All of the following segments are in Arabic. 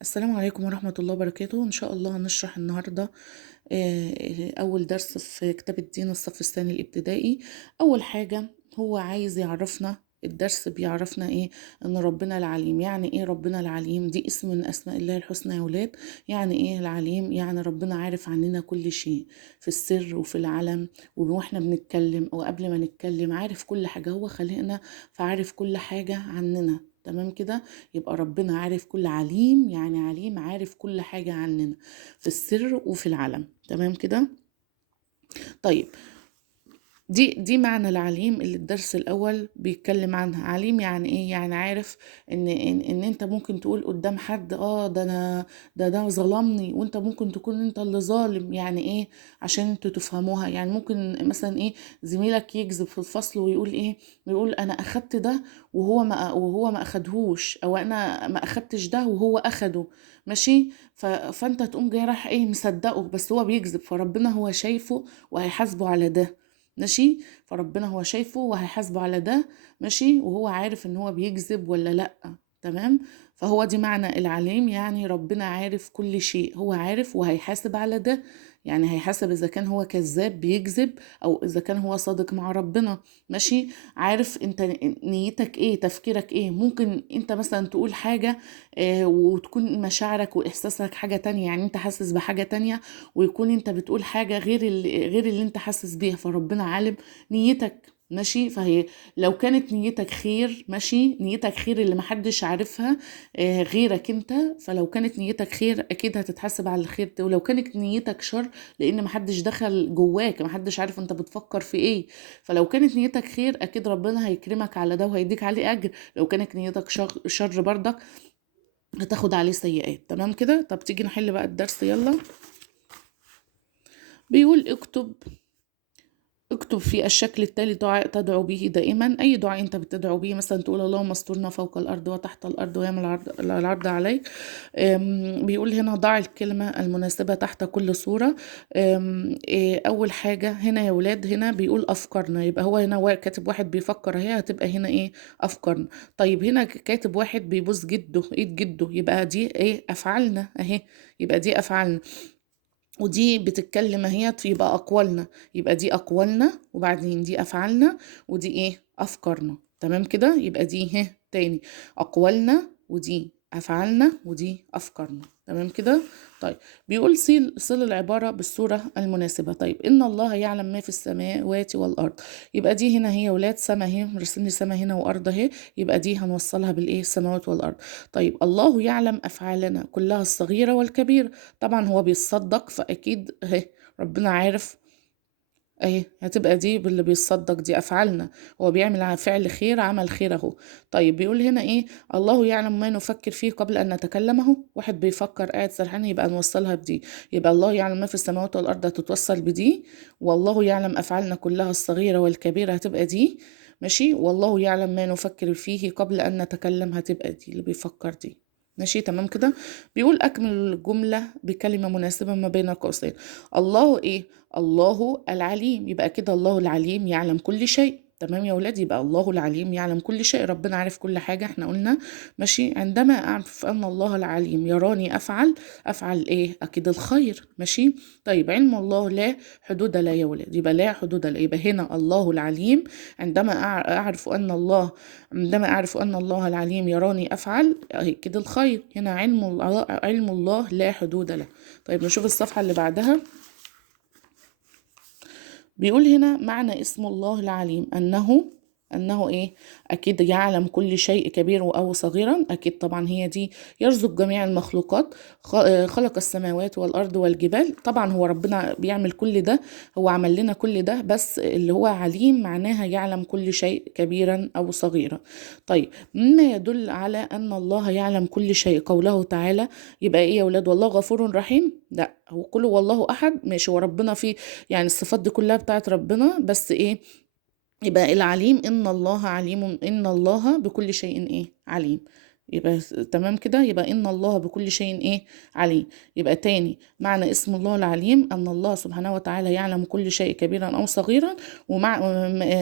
السلام عليكم ورحمة الله وبركاته. إن شاء الله هنشرح النهاردة أول درس في كتاب الدين الصف الثاني الابتدائي. أول حاجة هو عايز يعرفنا، الدرس بيعرفنا إيه؟ إن ربنا العليم. يعني إيه ربنا العليم؟ دي اسم من أسماء الله الحسنى يا ولاد. يعني إيه العليم؟ يعني ربنا عارف عننا كل شيء في السر وفي العلم، وإحنا بنتكلم أو قبل ما نتكلم عارف كل حاجة. هو خلقنا فعارف كل حاجة عننا. تمام كده؟ يبقى ربنا عارف كل عليم، يعني عليم عارف كل حاجة عننا في السر وفي العلم. تمام كده؟ طيب، دي معنى العليم اللي الدرس الاول بيتكلم عنها. عليم يعني ايه؟ يعني عارف ان انت ممكن تقول قدام حد ده انا ده ظلمني، وانت ممكن تكون انت اللي ظالم. يعني ايه؟ عشان انتوا تفهموها. يعني ممكن مثلا ايه، زميلك يكذب في الفصل ويقول ايه، ويقول انا اخدت ده وهو ما اخدهوش، او انا ما اخدتش ده وهو اخده. ماشي؟ فانت تقوم جاي رايح ايه، مصدقه، بس هو بيكذب. فربنا هو شايفه وهيحاسبه على ده. ماشي؟ فربنا هو شايفه وهيحاسبه على ده. ماشي؟ وهو عارف ان هو بيكذب ولا لأ. تمام؟ فهو دي معنى العليم، يعني ربنا عارف كل شيء، هو عارف وهيحاسب على ده. يعني هيحاسب اذا كان هو كذاب بيكذب، او اذا كان هو صادق مع ربنا. ماشي؟ عارف انت نيتك ايه، تفكيرك ايه. ممكن انت مثلا تقول حاجة وتكون مشاعرك واحساسك حاجة تانية، يعني انت حاسس بحاجة تانية، ويكون انت بتقول حاجة غير اللي انت حاسس بيها. فربنا عالم نيتك. ماشي؟ فهي لو كانت نيتك خير، ماشي، نيتك خير اللي محدش عارفها غيرك انت. فلو كانت نيتك خير اكيد هتتحاسب على الخير ده. ولو كانت نيتك شر، لان محدش دخل جواك، محدش عارف انت بتفكر في ايه. فلو كانت نيتك خير اكيد ربنا هيكرمك على ده وهيديك عليه اجر. لو كانت نيتك شر برضك هتاخد عليه سيئات. تمام كده؟ طب تيجي نحل بقى الدرس، يلا. بيقول اكتب في الشكل التالي دعاء تدعو به دائما. اي دعاء انت بتدعو به، مثلا تقول اللهم استرنا فوق الارض وتحت الارض ويوم العرض عليك. بيقول هنا ضع الكلمة المناسبة تحت كل صورة. اول حاجة هنا يا ولاد، هنا بيقول افكارنا، يبقى هو هنا كاتب واحد بيفكر، اهي هتبقى هنا ايه؟ افكارنا. طيب هنا كاتب واحد بيبوس جده، ايد جده، يبقى دي ايه؟ افعالنا اهي. يبقى دي افعالنا. ودي بتتكلم اهي، يبقى اقوالنا. يبقى دي اقوالنا، وبعدين دي افعالنا، ودي ايه؟ افكارنا. تمام كده؟ يبقى دي تاني، اقوالنا، ودي افعالنا، ودي افكارنا. تمام كده؟ طيب، بيقول صل العبارة بالصورة المناسبة. طيب، ان الله يعلم ما في السماوات والارض. يبقى دي هنا هي ولاد سما اهي، مرسم لي سما هنا وارض اهي. يبقى دي هنوصلها بالايه؟ السماوات والارض. طيب، الله يعلم افعالنا كلها الصغيرة والكبيرة. طبعا هو بيتصدق، فاكيد اهي ربنا عارف. اهي هتبقى دي باللي بيتصدق، دي افعالنا. هو بيعمل فعل خير، عمل خير اهو. طيب، بيقول هنا ايه؟ الله يعلم ما نفكر فيه قبل ان نتكلم اهو. واحد بيفكر قاعد سرحان، يبقى نوصلها بدي. يبقى الله يعلم ما في السماوات والارض هتتوصل بدي. والله يعلم افعالنا كلها الصغيرة والكبيرة هتبقى دي. ماشي؟ والله يعلم ما نفكر فيه قبل ان نتكلم هتبقى دي اللي بيفكر دي. ماشي؟ تمام كده؟ بيقول اكمل الجملة بكلمة مناسبة ما بين قوسين. الله ايه؟ الله العليم. يبقى كده الله العليم يعلم كل شيء. تمام يا ولاد؟ يبقى الله العليم يعلم كل شيء، ربنا عارف كل حاجة، احنا قلنا. ماشي؟ عندما اعرف ان الله العليم يراني افعل ايه؟ اكيد الخير. ماشي؟ طيب، علم الله لا حدود له يا ولاد. يبقى لا حدود له، يبقى هنا الله العليم. عندما اعرف ان الله العليم يراني افعل اكيد الخير. هنا علم الله لا حدود له. طيب، نشوف الصفحة اللي بعدها. بيقول هنا معنى اسم الله العليم أنه إيه؟ أكيد يعلم كل شيء كبير أو صغيرا. أكيد طبعا هي دي يرزق جميع المخلوقات. خلق السماوات والأرض والجبال. طبعا هو ربنا بيعمل كل ده، هو عمل لنا كل ده، بس اللي هو عليم معناها يعلم كل شيء كبيرا أو صغيرا. طيب، مما يدل على أن الله يعلم كل شيء قوله تعالى. يبقى إيه يا ولاد؟ والله غفور رحيم؟ لا، هو كله والله أحد. ماشي؟ هو ربنا فيه يعني الصفات دي كلها بتاعت ربنا، بس ايه؟ يبقى العليم، ان الله عليم، ان الله بكل شيء ايه؟ عليم. يبقى تمام كده. يبقى إن الله بكل شيء إيه عليم. يبقى تاني معنى اسم الله العليم أن الله سبحانه وتعالى يعلم كل شيء كبيرا أو صغيرا، ومع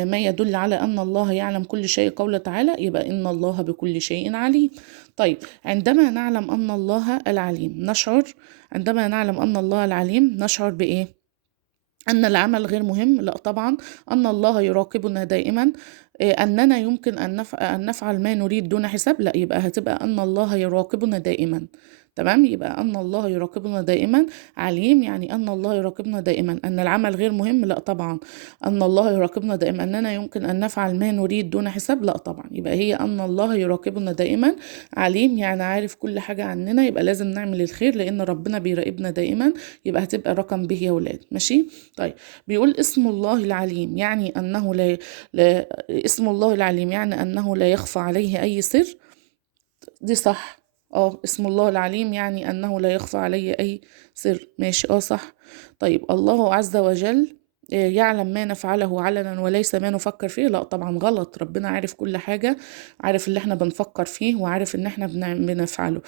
ما يدل على أن الله يعلم كل شيء قوله تعالى يبقى إن الله بكل شيء عليم. طيب عندما نعلم أن الله العليم نشعر، عندما نعلم أن الله العليم نشعر بإيه؟ أن العمل غير مهم؟ لا طبعا. أن الله يراقبنا دائما؟ أننا يمكن أن نفعل ما نريد دون حساب؟ لا. يبقى هتبقى أن الله يراقبنا دائما. تمام. يبقى أن الله يراقبنا دائما عليم، يعني أن الله يراقبنا دائما. أن العمل غير مهم؟ لا طبعا. أن الله يراقبنا دائما. أننا يمكن أن نفعل ما نريد دون حساب؟ لا طبعا. يبقى هي أن الله يراقبنا دائما عليم، يعني عارف كل حاجة عننا، يبقى لازم نعمل الخير لأن ربنا بيراقبنا دائما. يبقى هتبقى رقم به يا ولاد. ماشي. طيب بيقول اسم الله العليم يعني أنه لا اسم الله العليم يعني أنه لا يخفى عليه أي سر. دي صح. اسم الله العليم يعني أنه لا يخفى عليه أي سر. ماشي. صح. طيب الله عز وجل يعلم ما نفعله علنا وليس ما نفكر فيه؟ لا طبعا غلط. ربنا عارف كل حاجة، عارف اللي احنا بنفكر فيه وعارف ان احنا بنفعله.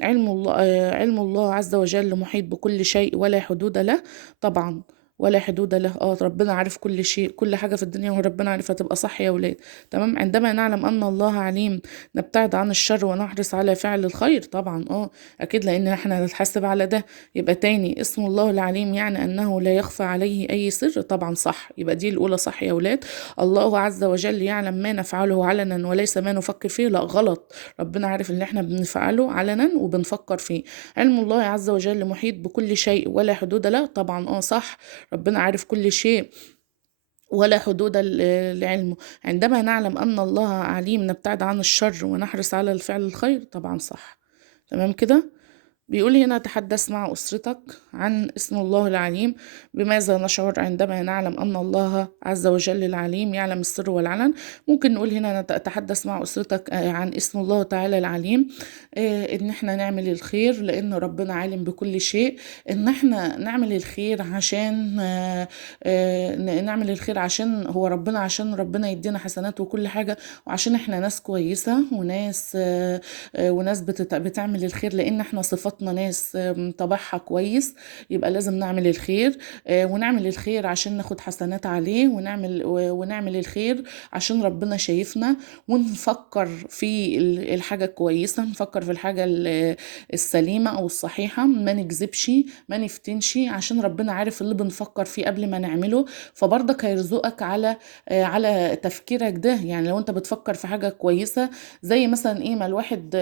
علم الله عز وجل محيط بكل شيء ولا حدود له؟ طبعا ولا حدود له. ربنا عارف كل شيء، كل حاجة في الدنيا وربنا عارفها. تبقى صح يا ولاد. تمام. عندما نعلم أن الله عليم نبتعد عن الشر ونحرص على فعل الخير؟ طبعا أكيد لأن احنا نتحاسب على ده. يبقى تاني اسم الله العليم يعني أنه لا يخفى عليه أي سر؟ طبعا صح. يبقى دي الأولى صح يا ولاد. الله عز وجل يعلم ما نفعله علنا وليس ما نفكر فيه؟ لا غلط. ربنا عارف اللي احنا بنفعله علنا وبنفكر فيه. علم الله عز وجل محيط بكل شيء ولا حدود له؟ طبعا صح. ربنا عارف كل شيء ولا حدود لعلمه. عندما نعلم أن الله عليم نبتعد عن الشر ونحرص على الفعل الخير؟ طبعا صح. تمام كده. بيقول هنا تحدث مع أسرتك عن اسم الله العليم. بماذا نشعر عندما نعلم أن الله عز وجل العليم يعلم السر والعلن؟ ممكن نقول هنا تحدث مع أسرتك عن اسم الله تعالى العليم، إن احنا نعمل الخير لأن ربنا عالم بكل شيء. إن احنا نعمل الخير عشان نعمل الخير عشان هو ربنا، عشان ربنا يدينا حسنات وكل حاجة، وعشان احنا ناس كويسة وناس بتعمل الخير لأن احنا صفاتنا ناس طبعها كويس. يبقى لازم نعمل الخير، ونعمل الخير عشان ناخد حسنات عليه، ونعمل الخير عشان ربنا شايفنا، ونفكر في الحاجة الكويسة، نفكر في الحاجة السليمة أو الصحيحة، ما نكذبش ما نفتنش عشان ربنا عارف اللي بنفكر فيه قبل ما نعمله. فبرضك هيرزقك على تفكيرك ده. يعني لو انت بتفكر في حاجة كويسة، زي مثلا ايه ما الواحد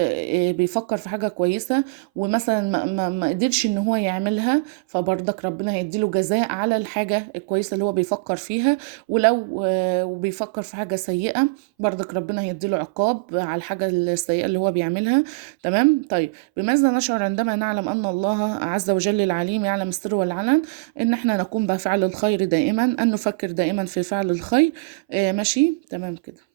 بيفكر في حاجة كويسة ومثلا ما قدرش ان هو يعملها، فبرضك ربنا هيديله جزاء على الحاجة الكويسة اللي هو بيفكر فيها. ولو بيفكر في حاجة سيئة برضك ربنا هيديله عقاب على الحاجة السيئة اللي هو بيعملها. تمام. طيب بماذا نشعر عندما نعلم أن الله عز وجل العليم يعلم السر والعلن؟ إن احنا نقوم بفعل الخير دائما، أن نفكر دائما في فعل الخير. ماشي. تمام كده.